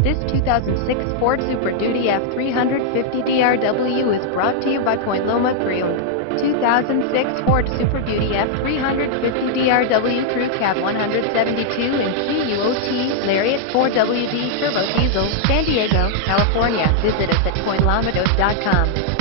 This 2006 Ford Super Duty F-350 DRW is brought to you by Point Loma Pre-Owned. 2006 Ford Super Duty F-350 DRW Crew Cab 172 in CUOT Lariat 4WD Turbo Diesel, San Diego, California. Visit us at pointlomado.com.